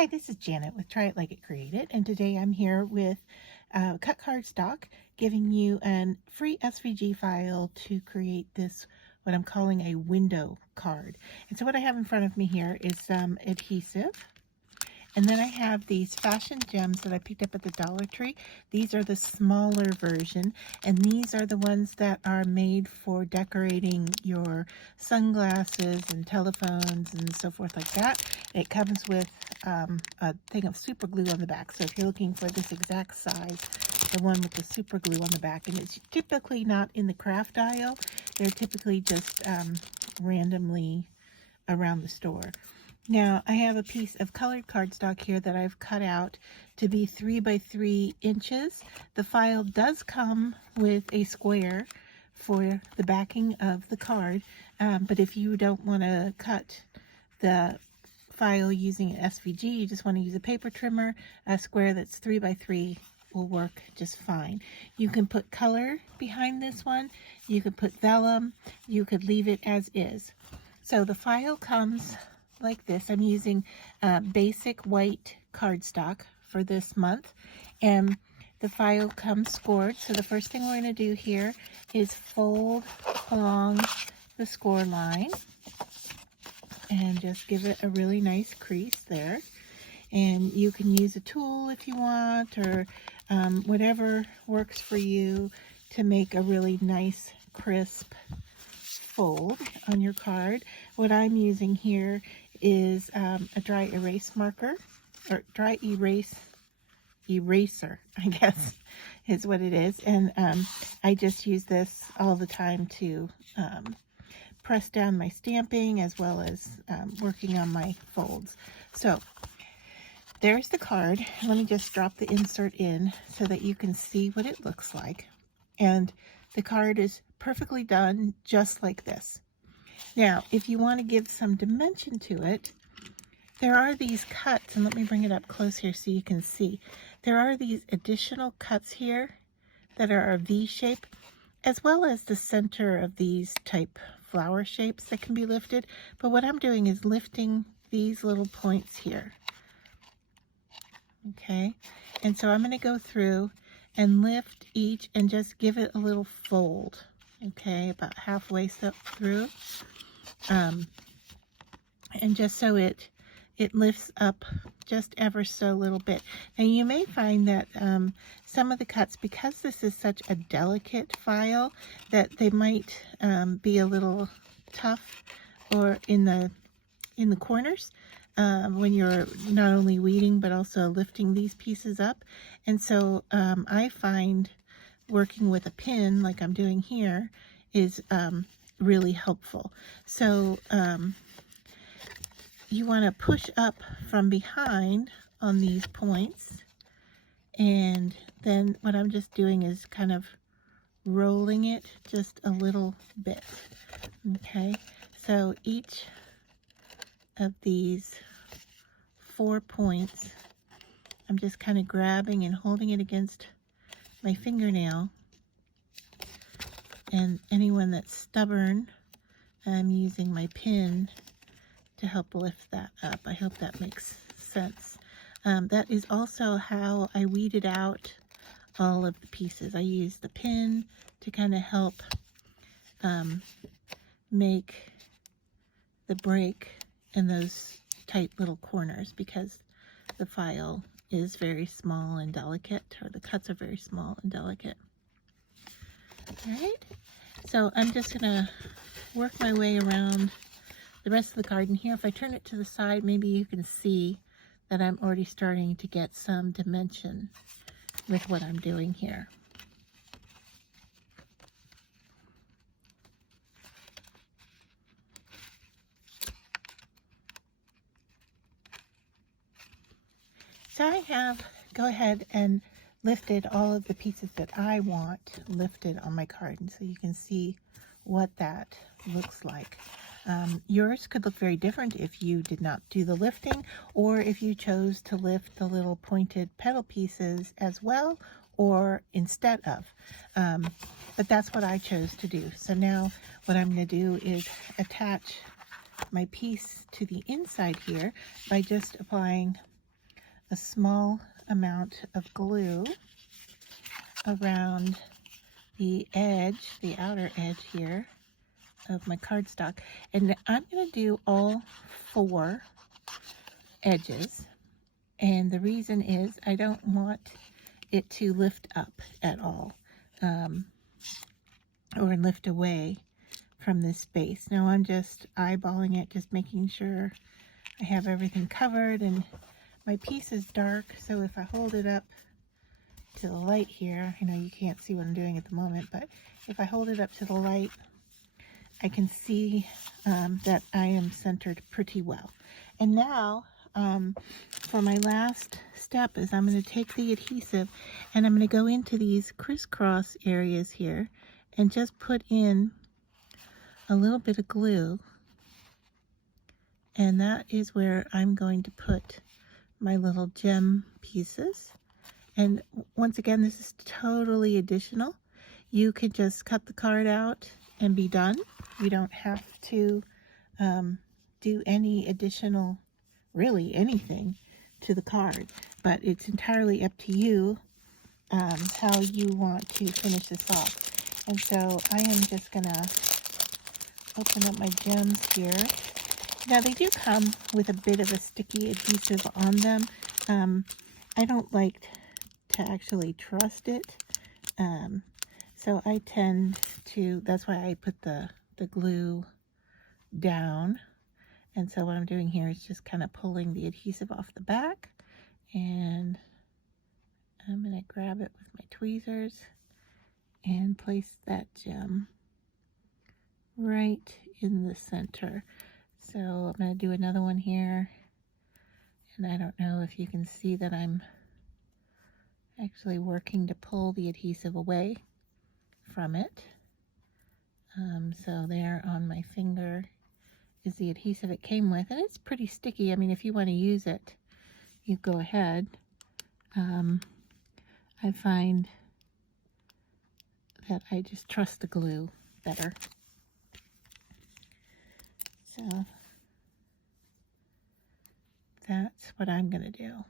Hi, this is Janet with Try It Like It Create It, and today I'm here with CutCardStock, giving you a free SVG file to create this, what I'm calling a window card. And so what I have in front of me here is some adhesive, and then I have these fashion gems that I picked up at the Dollar Tree. These are the smaller version, and these are the ones that are made for decorating your sunglasses and telephones and so forth like that. It comes with a thing of super glue on the back. So if you're looking for this exact size, the one with the super glue on the back, and it's typically not in the craft aisle. They're typically just randomly around the store. Now, I have a piece of colored cardstock here that I've cut out to be 3 by 3 inches. The file does come with a square for the backing of the card, but if you don't want to cut the file using an SVG, you just want to use a paper trimmer, a square that's 3 by 3 will work just fine. You can put color behind this one, you could put vellum, you could leave it as is. So the file comes like this. I'm using basic white cardstock for this month, and the file comes scored. So the first thing we're going to do here is fold along the score line and just give it a really nice crease there. And you can use a tool if you want, or whatever works for you to make a really nice crisp fold on your card. What I'm using here is a dry erase marker, or dry eraser, I guess is what it is. And I just use this all the time to press down my stamping as well as working on my folds. So there's the card. Let me just drop the insert in so that you can see what it looks like. And the card is perfectly done just like this. Now, if you want to give some dimension to it, there are these cuts, and let me bring it up close here so you can see. There are these additional cuts here that are a V shape, as well as the center of these type flower shapes that can be lifted. But what I'm doing is lifting these little points here. Okay, and so I'm going to go through and lift each and just give it a little fold. Okay, about halfway through. And just so it lifts up just ever so little bit. And you may find that some of the cuts, because this is such a delicate file, that they might be a little tough or in the corners when you're not only weeding but also lifting these pieces up. And so I find working with a pin like I'm doing here is really helpful. So you want to push up from behind on these points, and then what I'm just doing is kind of rolling it just a little bit. Okay, so each of these 4 points, I'm just kind of grabbing and holding it against my fingernail. And anyone that's stubborn, I'm using my pin to help lift that up. I hope that makes sense. That is also how I weeded out all of the pieces. I use the pin to kind of help make the break in those tight little corners, because the file is very small and delicate, or the cuts are very small and delicate. All right, so I'm just gonna work my way around the rest of the card. And here, if I turn it to the side, maybe you can see that I'm already starting to get some dimension with what I'm doing here. So I have go ahead and lifted all of the pieces that I want lifted on my card, and so you can see what that looks like. Yours could look very different if you did not do the lifting, or if you chose to lift the little pointed petal pieces as well, or instead of. But that's what I chose to do. So now what I'm going to do is attach my piece to the inside here by just applying a small amount of glue around the edge, the outer edge here of my cardstock. And I'm going to do all 4 edges. And the reason is I don't want it to lift up at all, or lift away from this space. Now I'm just eyeballing it, just making sure I have everything covered, and my piece is dark, so if I hold it up to the light here, I know you can't see what I'm doing at the moment, but if I hold it up to the light, I can see that I am centered pretty well. And now for my last step is I'm going to take the adhesive and I'm going to go into these crisscross areas here and just put in a little bit of glue, and that is where I'm going to put my little gem pieces. And once again, this is totally additional. You could just cut the card out and be done. You don't have to do any additional, really anything to the card, but it's entirely up to you how you want to finish this off. And so I am just gonna open up my gems here. Now they do come with a bit of a sticky adhesive on them. I don't like to actually trust it, so I tend to, that's why I put the glue down. And so what I'm doing here is just kind of pulling the adhesive off the back, and I'm going to grab it with my tweezers and place that gem right in the center. So I'm going to do another one here, and I don't know if you can see that I'm actually working to pull the adhesive away from it. So there on my finger is the adhesive it came with, and it's pretty sticky. I mean, if you want to use it, you go ahead. I find that I just trust the glue better. So that's what I'm going to do.